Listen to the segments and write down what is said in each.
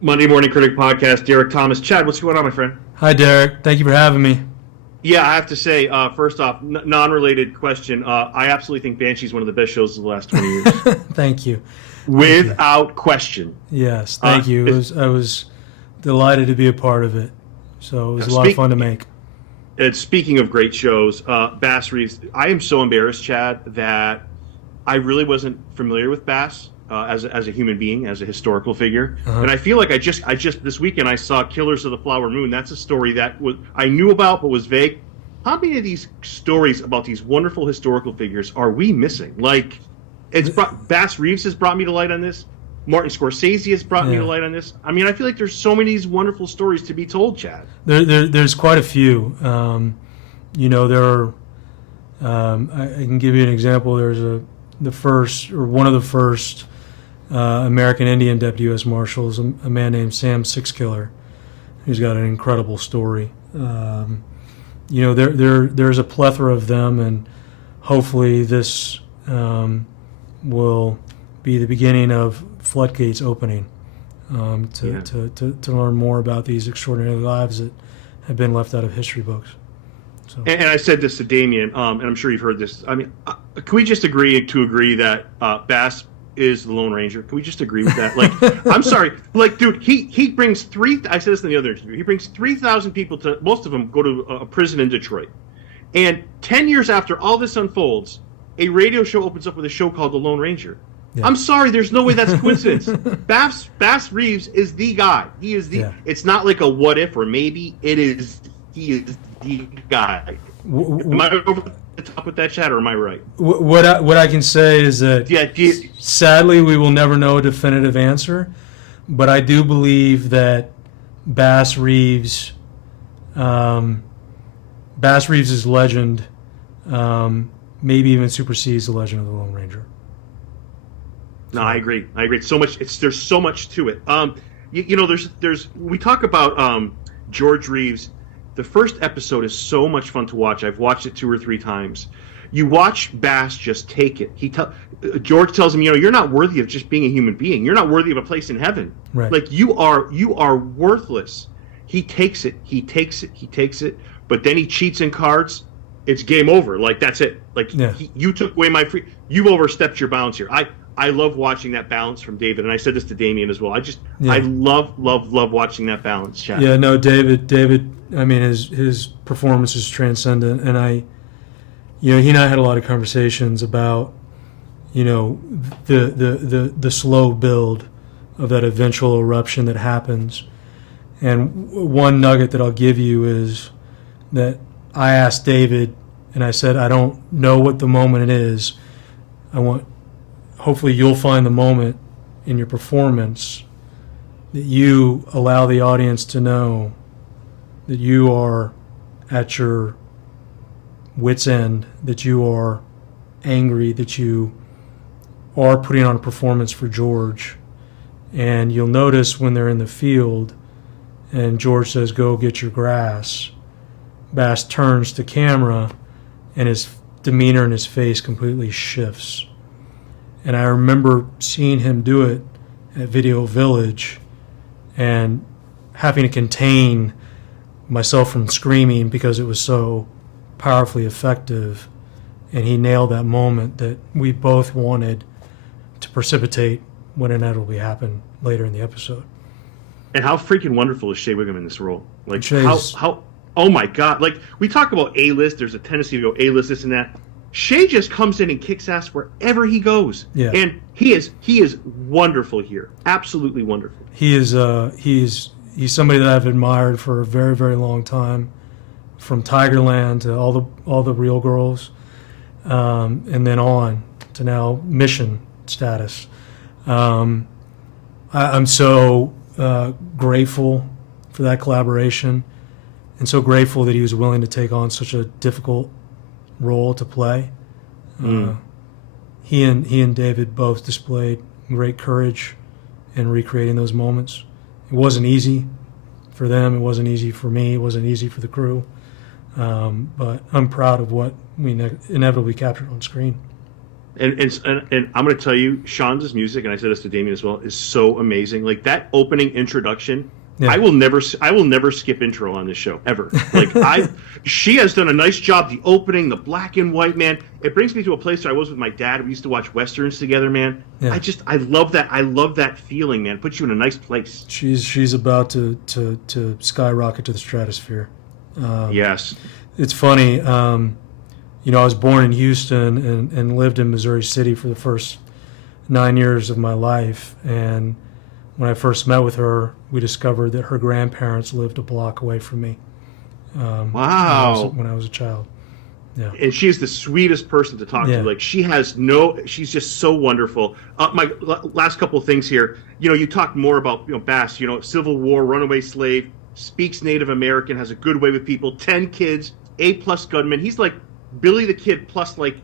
Monday Morning Critic Podcast, Derek Thomas. Chad, what's going on, my friend? Hi, Derek. Thank you for having me. Yeah, I have to say, first off, non-related question. I absolutely think Banshee's one of the best shows of the last 20 years. Thank you. Without question. Yes, thank you. I was delighted to be a part of it. So it was a lot of fun to make. And speaking of great shows, Bass Reeves, I am so embarrassed, Chad, that I really wasn't familiar with Bass as a human being, as a historical figure. And I feel like I just this weekend I saw Killers of the Flower Moon. That's a story that I knew about but was vague. How many of these stories about these wonderful historical figures are we missing? Like, Bass Reeves has brought me to light on this. Martin Scorsese has brought me to light on this. I mean, I feel like there's so many of these wonderful stories to be told, Chad. There's quite a few. There are. I can give you an example. There's one of the first American Indian Deputy U.S. Marshals, a man named Sam Sixkiller, who's got an incredible story. There's a plethora of them, and hopefully this will be the beginning of floodgates opening to learn more about these extraordinary lives that have been left out of history books. So. And I said this to Damien, and I'm sure you've heard this. I mean, can we just agree that Bass is the Lone Ranger? Can we just agree with that? Like, I'm sorry, like, dude, he brings I said this in the other interview. He brings 3,000 people to. Most of them go to a prison in Detroit, and 10 years after all this unfolds, a radio show opens up with a show called The Lone Ranger. Yeah. I'm sorry, there's no way that's a coincidence. Bass Reeves is the guy. He is the. Yeah. It's not like a what if or maybe. He is the guy. Am I over the top with that, Chad, or am I right? What I can say is that sadly we will never know a definitive answer, but I do believe that Bass Reeves' legend maybe even supersedes the legend of the Lone Ranger. No, I agree. So much. There's so much to it. There's we talk about George Reeves. The first episode is so much fun to watch. I've watched it 2 or 3 times. You watch Bass just take it. George tells him, you're not worthy of just being a human being. You're not worthy of a place in heaven. Right. Like you are worthless. He takes it. But then he cheats in cards. It's game over. Like that's it. Like you took away my free. You've overstepped your bounds here. I love watching that balance from David, and I said this to Damien as well. I love watching that balance, Chad. Yeah, no, David. I mean, his performance is transcendent, and he and I had a lot of conversations about, the slow build of that eventual eruption that happens. And one nugget that I'll give you is that I asked David, and I said, I don't know what the moment it is. Hopefully you'll find the moment in your performance that you allow the audience to know that you are at your wit's end, that you are angry, that you are putting on a performance for George. And you'll notice when they're in the field and George says, go get your grass, Bass turns to camera and his demeanor in his face completely shifts. And I remember seeing him do it at Video Village and having to contain myself from screaming because it was so powerfully effective. And he nailed that moment that we both wanted to precipitate what inevitably happened later in the episode. And how freaking wonderful is Shea Wiggum in this role? Like how oh my God. Like we talk about A-list, there's a tendency to go A-list, this and that. Shea just comes in and kicks ass wherever he goes. Yeah. And he is wonderful here. Absolutely wonderful. He's somebody that I've admired for a very, very long time, from Tigerland to all the Real Girls, and then on to now Mission status. I'm so grateful for that collaboration, and so grateful that he was willing to take on such a difficult role to play. He and David both displayed great courage in recreating those moments. It wasn't easy for them. It wasn't easy for me. It wasn't easy for the crew. But I'm proud of what we inevitably captured on screen. And I'm going to tell you, Sean's music, and I said this to Damien as well, is so amazing. Like that opening introduction, Yeah. I will never skip intro on this show ever. Like she has done a nice job. The opening, the black and white, man. It brings me to a place where I was with my dad. We used to watch westerns together, man. Yeah. I love that. I love that feeling, man. It puts you in a nice place. She's about to skyrocket to the stratosphere. Yes. It's funny. I was born in Houston and lived in Missouri City for the first 9 years of my life. And when I first met with her, we discovered that her grandparents lived a block away from me. Wow. When I was a child. Yeah. And she is the sweetest person to talk to. Like she's just so wonderful. My last couple of things here. You talked more about Bass. Civil War, runaway slave, speaks Native American, has a good way with people, 10 kids, A+ gunman. He's like Billy the Kid plus like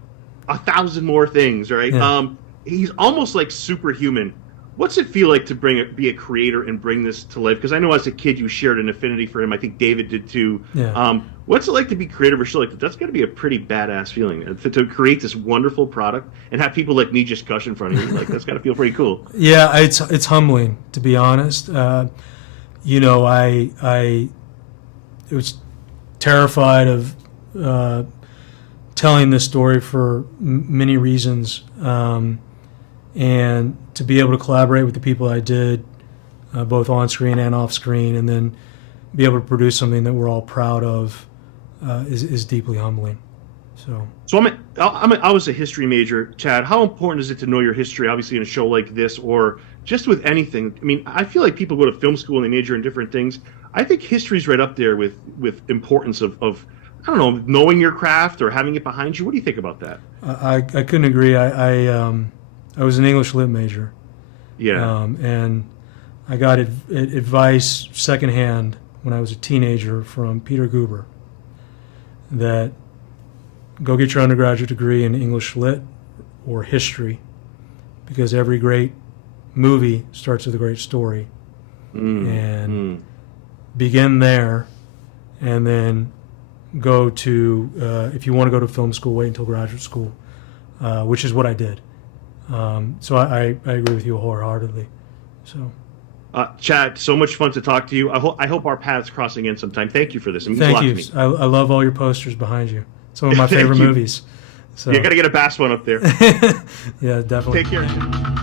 1,000 more things, right? Yeah. He's almost like superhuman. What's it feel like to be a creator and bring this to life? Because I know as a kid you shared an affinity for him. I think David did too. Yeah. What's it like to be creative or show like that? That's got to be a pretty badass feeling to create this wonderful product and have people like me just gush in front of you. Like that's got to feel pretty cool. Yeah, it's humbling, to be honest. I was terrified of telling this story for many reasons, and to be able to collaborate with the people I did, both on screen and off screen, and then be able to produce something that we're all proud of, is deeply humbling. So I was a history major, Chad. How important is it to know your history, obviously in a show like this, or just with anything? I mean, I feel like people go to film school and they major in different things. I think history's right up there with importance of I don't know, knowing your craft or having it behind you. What do you think about that? I couldn't agree. I was an English lit major. Yeah. And I got advice secondhand when I was a teenager from Peter Guber that go get your undergraduate degree in English lit or history, because every great movie starts with a great story. And begin there, and then go to, if you want to go to film school, wait until graduate school, which is what I did. So I agree with you wholeheartedly. So, Chad, so much fun to talk to you. I hope our paths cross again sometime. Thank you for this. It means thank a lot you. to me. I love all your posters behind you. Some of my favorite movies. So You got to get a Bass one up there. Yeah, definitely. Take care.